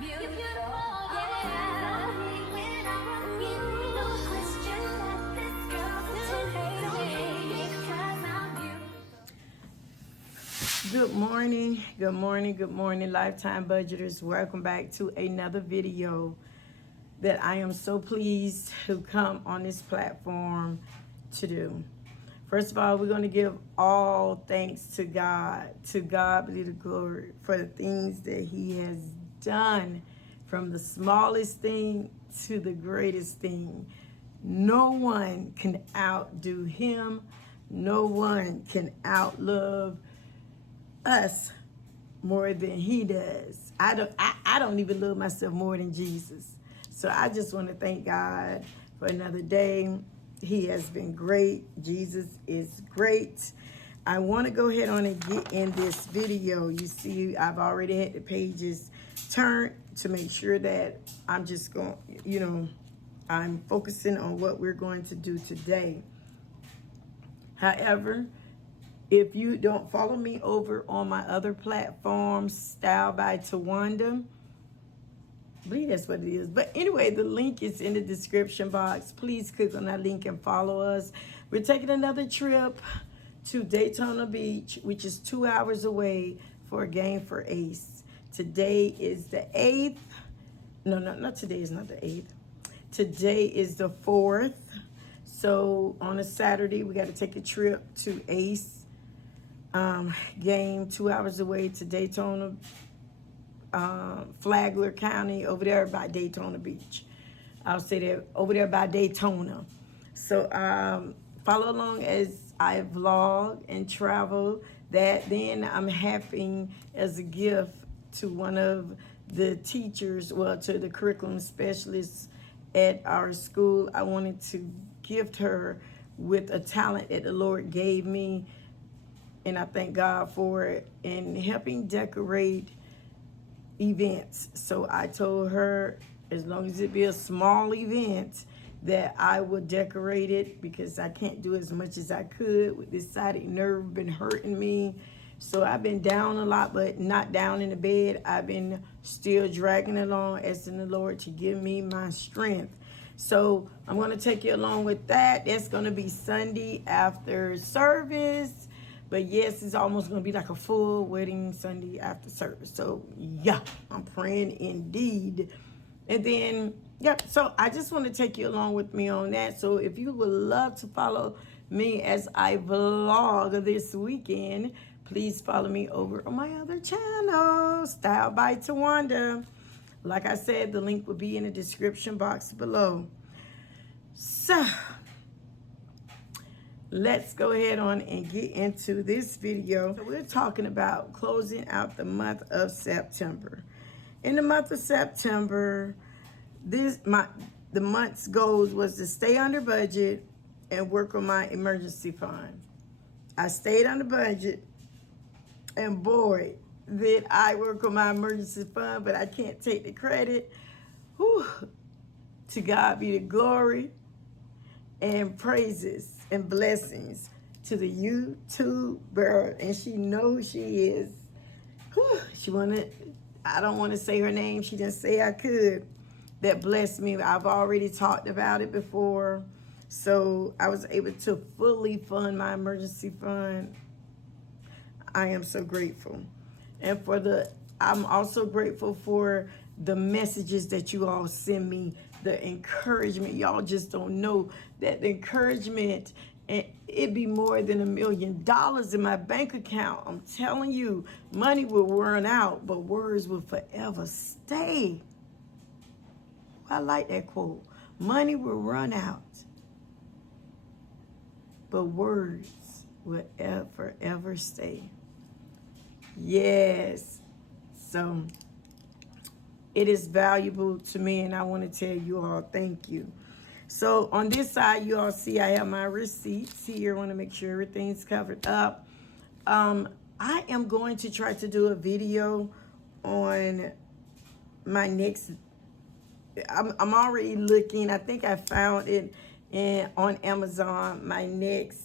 Good morning, good morning, good morning, Lifetime Budgeters. Welcome back to another video that I am so pleased to come on this platform to do. First of all, we're going to give all thanks to God. To God be the glory for the things that He has done, from the smallest thing to the greatest thing. No one can outdo Him. No one can outlove us more than He does. I don't even love myself more than Jesus. So I just want to thank God for another day. He has been great. Jesus is great. I want to go ahead on and get in this video. You see, I've already had the pages turned to make sure that I'm just going, I'm focusing on what we're going to do today. However, if you don't follow me over on my other platforms, Style by Towanda, I believe that's what it is. But anyway, the link is in the description box. Please click on that link and follow us. We're taking another trip to Daytona Beach, which is 2 hours away, for a game for Ace. Today is the 8th. No, not today is not the 8th. Today is the 4th. So on a Saturday, we got to take a trip to Ace game 2 hours away to Daytona, Flagler County, over there by Daytona Beach. I'll say that, over there by Daytona. So follow along as I vlog and travel that. Then I'm having as a gift to one of the teachers, well, to the curriculum specialists at our school. I wanted to gift her with a talent that the Lord gave me, and I thank God for it, in helping decorate events. So I told her, as long as it be a small event, that I would decorate it, because I can't do as much as I could with this sciatic nerve been hurting me. So I've been down a lot, but not down in the bed. I've been still dragging along, asking the Lord to give me my strength. So I'm going to take you along with that. That's going to be Sunday after service. But yes, it's almost going to be like a full wedding Sunday after service. So yeah, I'm praying indeed. And then, yeah, so I just want to take you along with me on that. So if you would love to follow me as I vlog this weekend, please follow me over on my other channel, Style by Towanda. Like I said, the link will be in the description box below. So let's go ahead on and get into this video. So we're talking about closing out the month of September. In the month of September, the month's goals was to stay under budget and work on my emergency fund. I stayed under budget, and boy, did I work on my emergency fund, but I can't take the credit. Whew. To God be the glory and praises and blessings to the YouTuber, and she knows she is. Whew, I don't want to say her name. She didn't say I could. That blessed me. I've already talked about it before. So I was able to fully fund my emergency fund. I am so grateful. And I'm also grateful for the messages that you all send me, the encouragement. Y'all just don't know that the encouragement, and it'd be more than $1 million in my bank account. I'm telling you, money will run out, but words will forever stay. I like that quote. Money will run out, but words will forever stay. Yes. So it is valuable to me, and I want to tell you all thank you. So on this side, you all see I have my receipts here. I want to make sure everything's covered up. I am going to try to do a video on my next. I'm already looking. I think I found it on Amazon. My next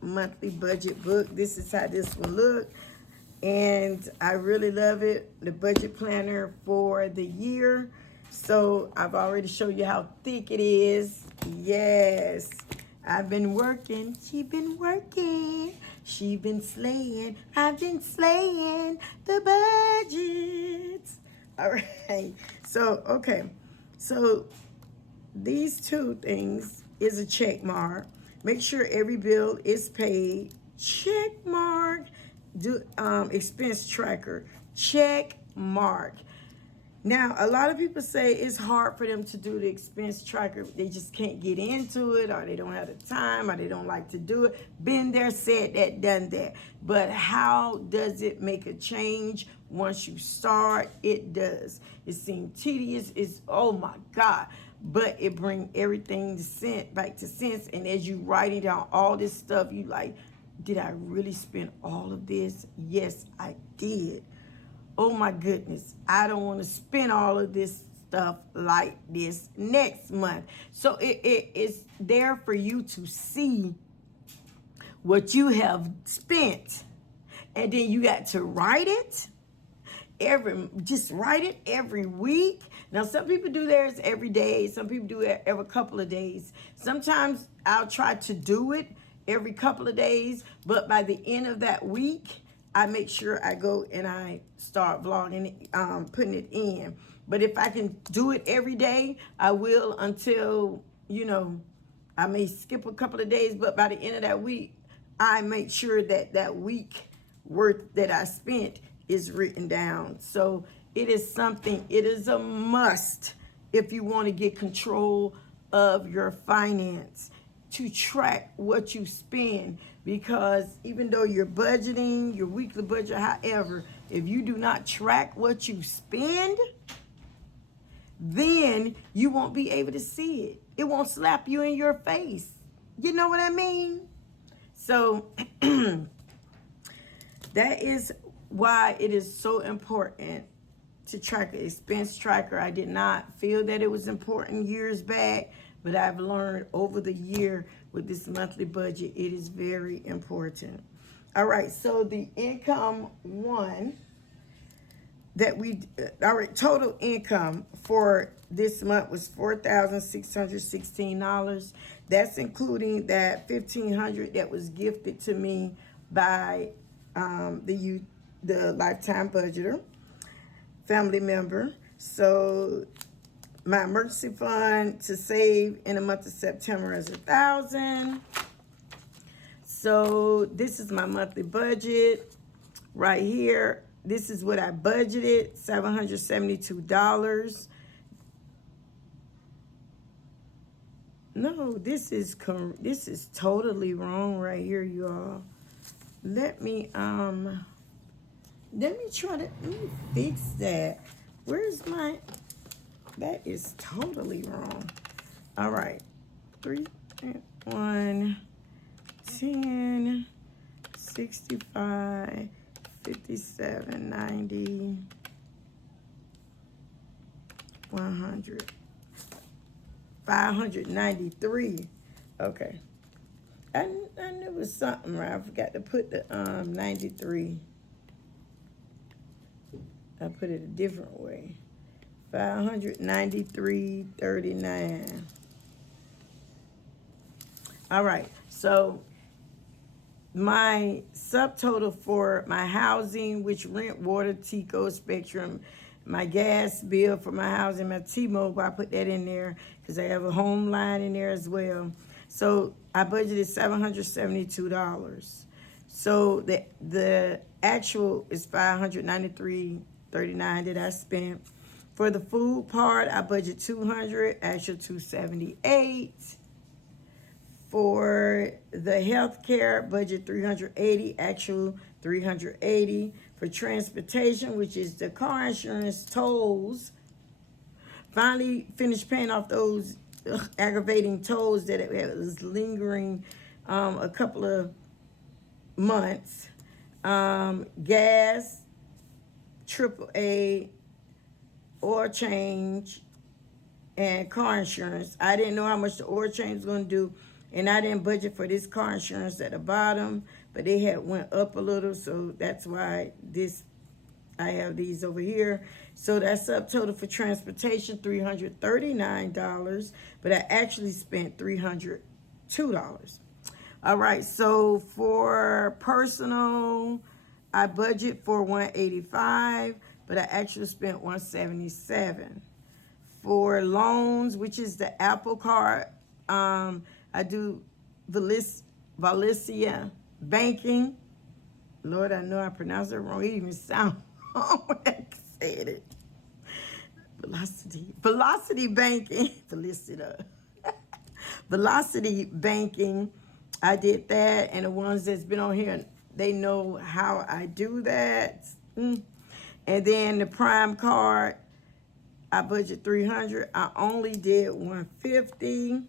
monthly budget book. This is how this will look. and I really love it. The budget planner for the year. So I've already showed you how thick it is. Yes, I've been working. She been working. She been slaying. I've been slaying the budgets. All right. So okay. So these two things is a check mark. Make sure every bill is paid. Check mark. Do expense tracker. Check mark. Now, a lot of people say it's hard for them to do the expense tracker. They just can't get into it, or they don't have the time, or they don't like to do it. Been there, said that, done that. But how does it make a change once you start? It does. It seems tedious. It's, oh my God. But it brings everything back to sense. And as you writing down all this stuff, you like, did I really spend all of this? Yes, I did. Oh my goodness, I don't want to spend all of this stuff like this next month. So it's there for you to see what you have spent. And then you got to write it just write it every week. Now, some people do theirs every day. Some people do it every couple of days. Sometimes I'll try to do it every couple of days, but by the end of that week, I make sure I go and I start vlogging, putting it in. But if I can do it every day, I will until, I may skip a couple of days, but by the end of that week, I make sure that that week worth that I spent is written down. So it is a must if you want to get control of your finance, to track what you spend, because even though you're budgeting, your weekly budget, however, if you do not track what you spend, then you won't be able to see it. It won't slap you in your face. You know what I mean? So that is why it is so important to track an expense tracker. I did not feel that it was important years back, but I've learned over the year with this monthly budget, it is very important. All right, so the income one that total income for this month was $4,616. That's including that $1,500 that was gifted to me by the lifetime budgeter family member. So my emergency fund to save in the month of September is $1,000. So this is my monthly budget right here. This is what I budgeted, $772. No, this is totally wrong right here, y'all. Let me fix that. Where's that is totally wrong. All right. 3, 1, 10, 65, 57, 90, 100, 593. Okay. I knew it was something right. I forgot to put the 93. I put it a different way. 593.39. All right. So my subtotal for my housing, which rent, water, Tico, Spectrum, my gas bill for my housing, my T-Mobile, I put that in there because I have a home line in there as well. So I budgeted $772. So the actual is $593.39 that I spent. For the food part, I budget $200, actual $278. For the health care, budget $380, actual $380. For transportation, which is the car insurance, tolls, finally finished paying off those aggravating tolls that it was lingering a couple of months. Gas, AAA, oil change, and car insurance. I didn't know how much the oil change was going to do, and I didn't budget for this car insurance at the bottom, but they had went up a little, so that's why I have these over here. So that's subtotal for transportation, $339, but I actually spent $302. All right, so for personal, I budget for $185, but I actually spent $177. For loans, which is the Apple Card, I do Valicia Banking. Lord, I know I pronounced it wrong. It even sounds wrong when I said it. Velocity Banking. Felicita. Velocity Banking. I did that, and the ones that's been on here, they know how I do that. And then the Prime card, I budget $300. I only did $150.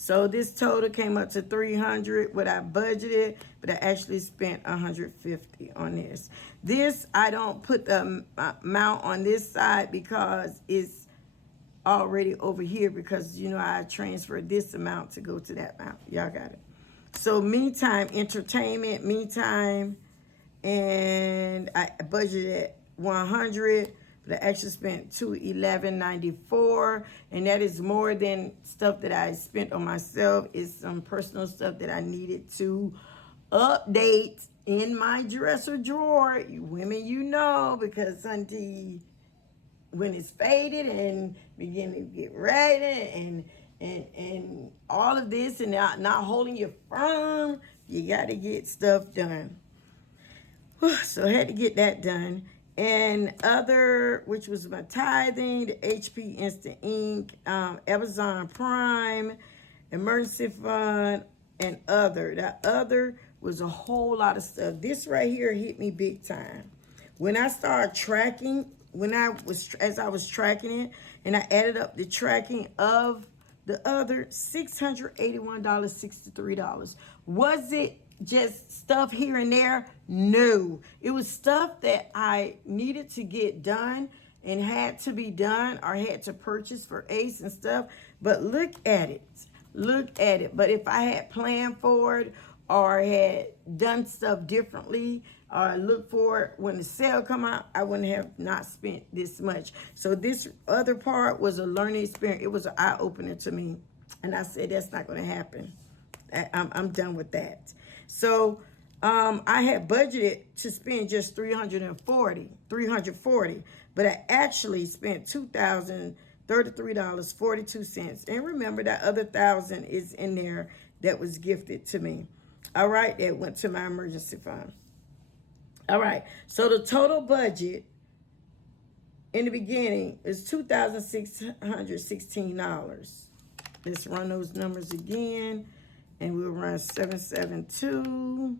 So this total came up to $300 what I budgeted, but I actually spent $150 on this. This, I don't put the amount on this side because it's already over here, because, you know, I transferred this amount to go to that amount. Y'all got it. So meantime, entertainment, and I budgeted $100. I actually spent $211.94, and that is more than stuff that I spent on myself. It's some personal stuff that I needed to update in my dresser drawer. You women, you know, because Auntie, when it's faded and beginning to get ragged and all of this, and not holding you firm, you got to get stuff done. So I had to get that done. And other, which was my tithing, the HP Instant Ink, Amazon Prime, emergency fund, and other. That other was a whole lot of stuff. This right here hit me big time. When I started tracking, as I was tracking it, and I added up the tracking of the other, $681.63. Was it just stuff here and there? No, it was stuff that I needed to get done and had to be done or had to purchase for Ace and stuff. But look at it. But if I had planned for it or had done stuff differently or looked for it when the sale come out, I wouldn't have not spent this much. So this other part was a learning experience. It was an eye-opener to me, and I said that's not going to happen. I'm done with that. So I had budgeted to spend just $340, but I actually spent $2,033.42. And remember, that other $1,000 is in there that was gifted to me. All right, that went to my emergency fund. All right, so the total budget in the beginning is $2,616. Let's run those numbers again. And we'll run 772,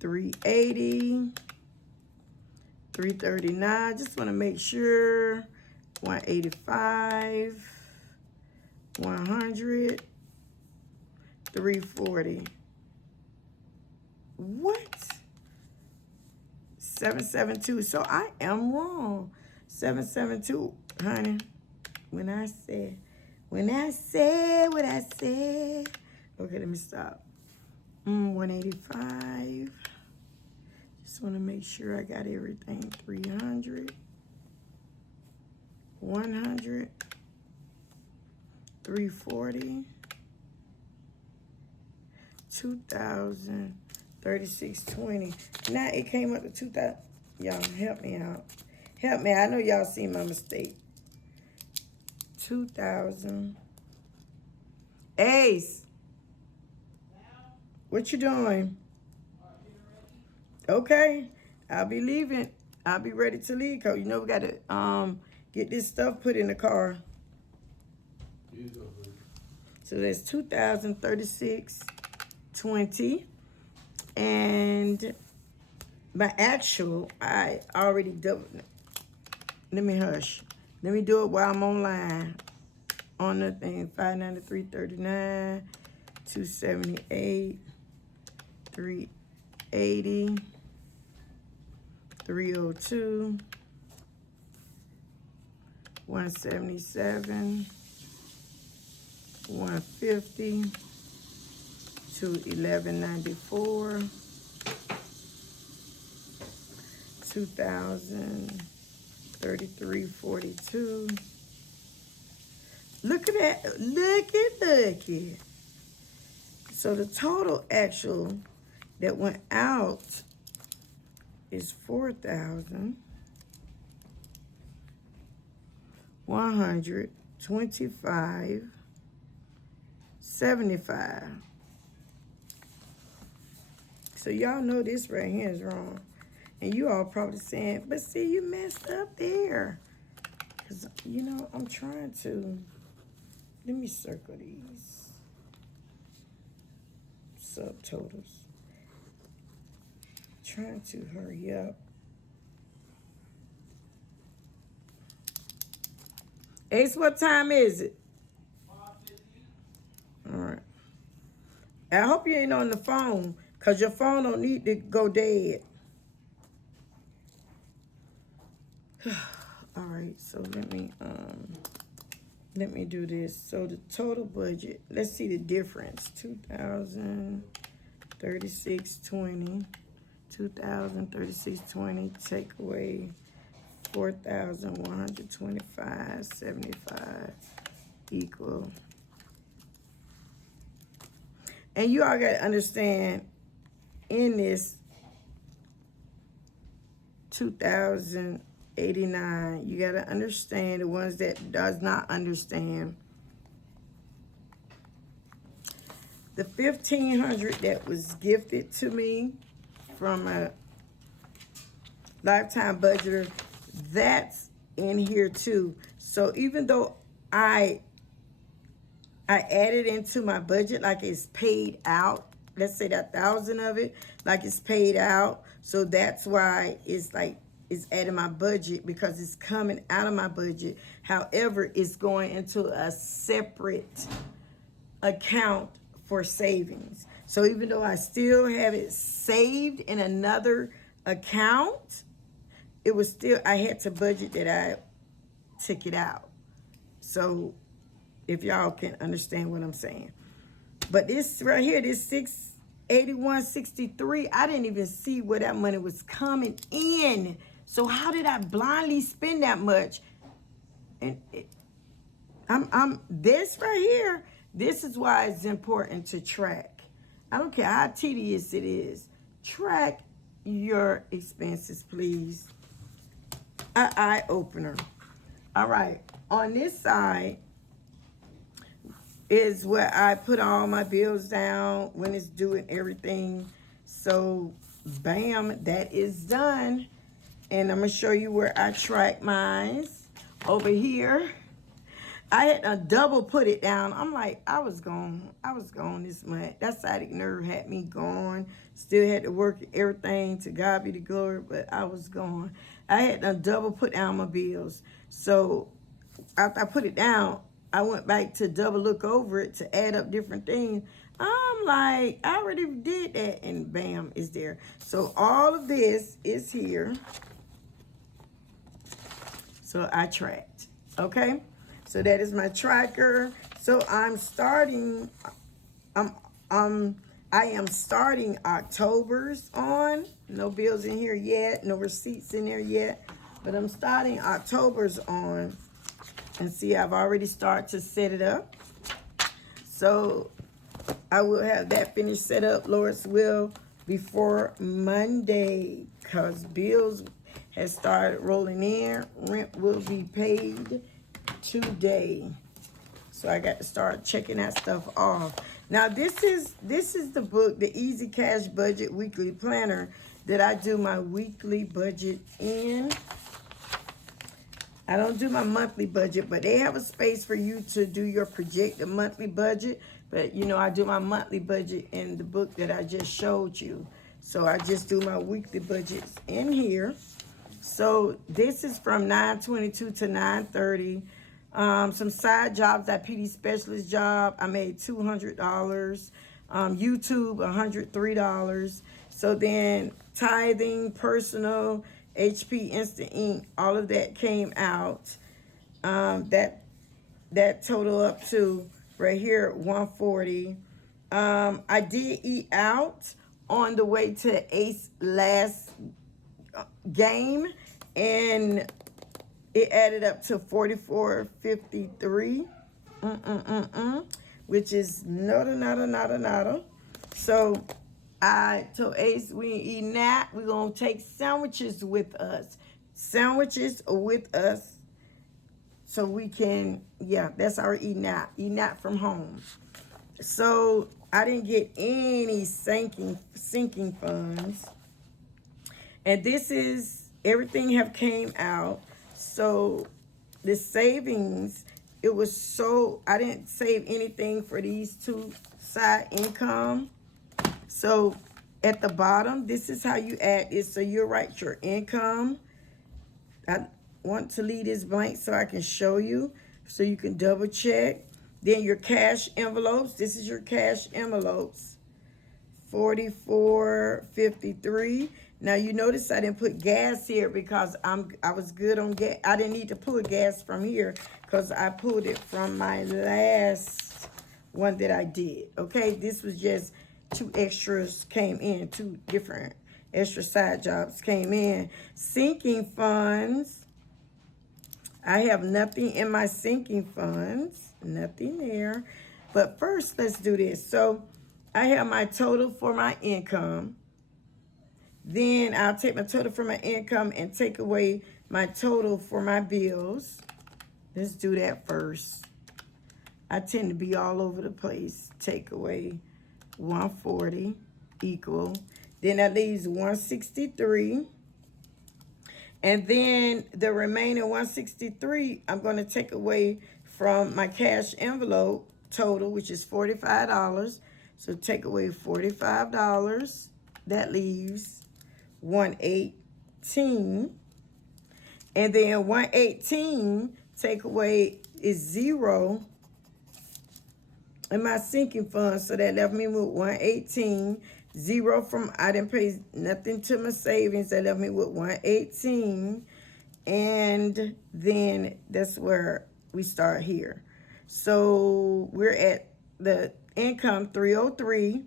380, 339. Just want to make sure. 185, 100, 340. What? 772. So I am wrong. 772, honey. When I said what I said. Okay, let me stop. 185. Just want to make sure I got everything. 300. 100. 340. 2,036.20. Now it came up to 2,000. Y'all help me out. Help me. I know y'all seen my mistake. 2,000. Ace, what you doing? Okay, I'll be leaving. I'll be ready to leave. Cause you know we gotta get this stuff put in the car. So that's 2,036.20, and my actual, I already doubled. Let me hush. Let me do it while I'm online. On the thing, 593.39, 278, 380, 302, 177, 150, to 1194. 2033.42. Look at that. Look it. So the total actual that went out is 4,125.75. So y'all know this right here is wrong. And you all probably saying, but see, you messed up there. Because, you know, I'm trying to, let me circle these subtotals. Trying to hurry up. Ace, what time is it? 5:50. All right. I hope you ain't on the phone, because your phone don't need to go dead. All right, so let me do this. So the total budget, let's see the difference. 2,036.20, 2,036.20, take away 4,125.75 equal. And you all got to understand, in this 2,089, you got to understand, the ones that does not understand, the 1,500 that was gifted to me from a lifetime budgeter, that's in here too. So even though I added into my budget like it's paid out, let's say that 1,000 of it, like it's paid out. So that's why it's like, it's adding my budget, because it's coming out of my budget. However, it's going into a separate account for savings. So even though I still have it saved in another account, it was still, I had to budget that I took it out. So if y'all can understand what I'm saying. But this right here, this 681.63, I didn't even see where that money was coming in. So how did I blindly spend that much? And I'm this right here, this is why it's important to track. I don't care how tedious it is. Track your expenses, please. An eye opener. All right, on this side is where I put all my bills down when it's due and everything. So bam, that is done. And I'm gonna show you where I track mine. Over here, I had to double put it down. I'm like, I was gone this month. That sciatic nerve had me gone. Still had to work everything, to God be the glory, but I was gone. I had to double put down my bills. So after I put it down, I went back to double look over it to add up different things. I'm like, I already did that, and bam, it's there. So all of this is here. So I tracked, okay? So that is my tracker. So I am starting October's on. No bills in here yet, no receipts in there yet, but I'm starting October's on. And see, I've already started to set it up. So I will have that finished set up, Lord's will, before Monday, because bills has started rolling in. Rent will be paid today. So I got to start checking that stuff off. Now this is the book, the Easy Cash Budget Weekly Planner, that I do my weekly budget in. I don't do my monthly budget, but they have a space for you to do your projected monthly budget. But, you know, I do my monthly budget in the book that I just showed you. So I just do my weekly budgets in here. So this is from 9/22 to 9/30. Some side jobs, that PD specialist job, I made $200. YouTube, $103. So then tithing, personal, HP Instant Ink, all of that came out. That total up to right here $140. I did eat out on the way to Ace last game, and it added up to $44.53, which is nada. So I told Ace we ain't eating that. We're gonna take sandwiches with us. So we can, yeah, that's our eating out from home. So I didn't get any sinking funds. And this is, everything have came out. So the savings, it was so, I didn't save anything for these two side income. So at the bottom, this is how you add this. So you write your income. I want to leave this blank so I can show you, so you can double check. Then your cash envelopes. This is your cash envelopes. $44.53. Now you notice I didn't put gas here because I was good on gas. I didn't need to pull gas from here because I pulled it from my last one that I did. Okay, this was just two extras came in, two different extra side jobs came in. Sinking funds. I have nothing in my sinking funds, nothing there. But first, let's do this. So I have my total for my income. Then I'll take my total for my income and take away my total for my bills. Let's do that first. I tend to be all over the place. Take away 140 equal. Then that leaves 163. And then the remaining 163, I'm going to take away from my cash envelope total, which is $45. So take away $45. That leaves 118. And then 118 take away is 0 in my sinking fund. So that left me with 118. 0 from, I didn't pay nothing to my savings. That left me with 118. And then that's where we start here. So we're at the income 303.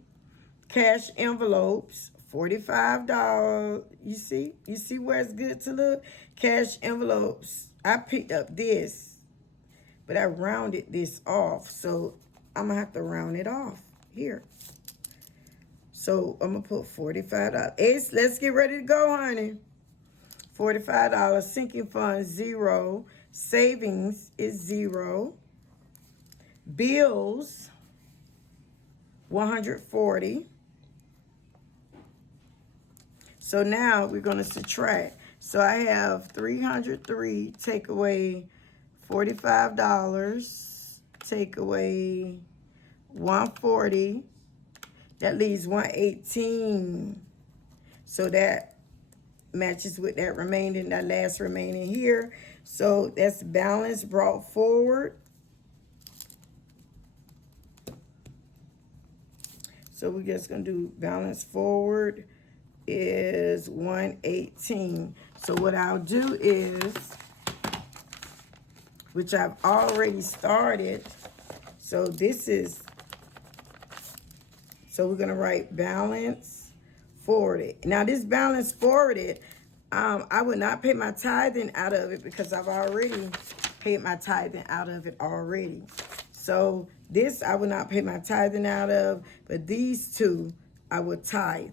Cash envelopes, $45. You see where it's good to look? Cash envelopes. I picked up this, but I rounded this off. So I'm gonna have to round it off here. So I'm gonna put $45. Ace, let's get ready to go, honey. $45. Sinking fund 0. Savings is 0. Bills 140. So now we're gonna subtract. So I have 303. Take away $45. Take away 140. That leaves 118. So that matches with that remaining, that last remaining here. So that's balance brought forward. So we're just gonna do balance forward is 118. So what I'll do is, which I've already started. So this is, so we're gonna write balance forwarded. Now this balance forwarded, I would not pay my tithing out of it because I've already paid my tithing out of it already. So this I would not pay my tithing out of, but these two I would tithe.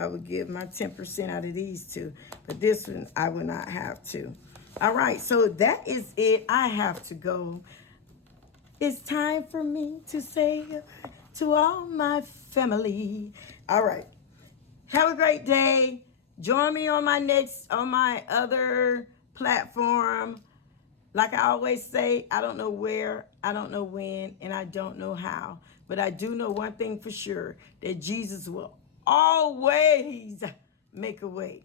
I would give my 10% out of these two, but this one I would not have to. All right, so that is it. I have to go. It's time for me to say goodbye to all my family. All right. Have a great day. Join me on my other platform. Like I always say, I don't know where, I don't know when, and I don't know how. But I do know one thing for sure, that Jesus will always make a way.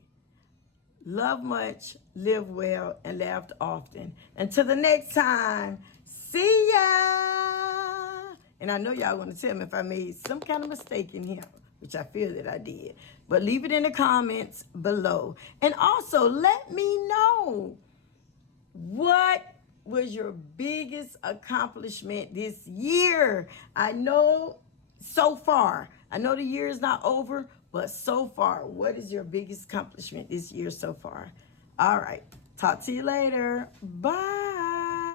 Love much, live well, and laugh often. Until the next time, see ya. And I know y'all want to tell me if I made some kind of mistake in here, which I feel that I did. But leave it in the comments below. And also, let me know, what was your biggest accomplishment this year? I know so far? I know the year is not over, but so far, what is your biggest accomplishment this year so far? All right. Talk to you later. Bye.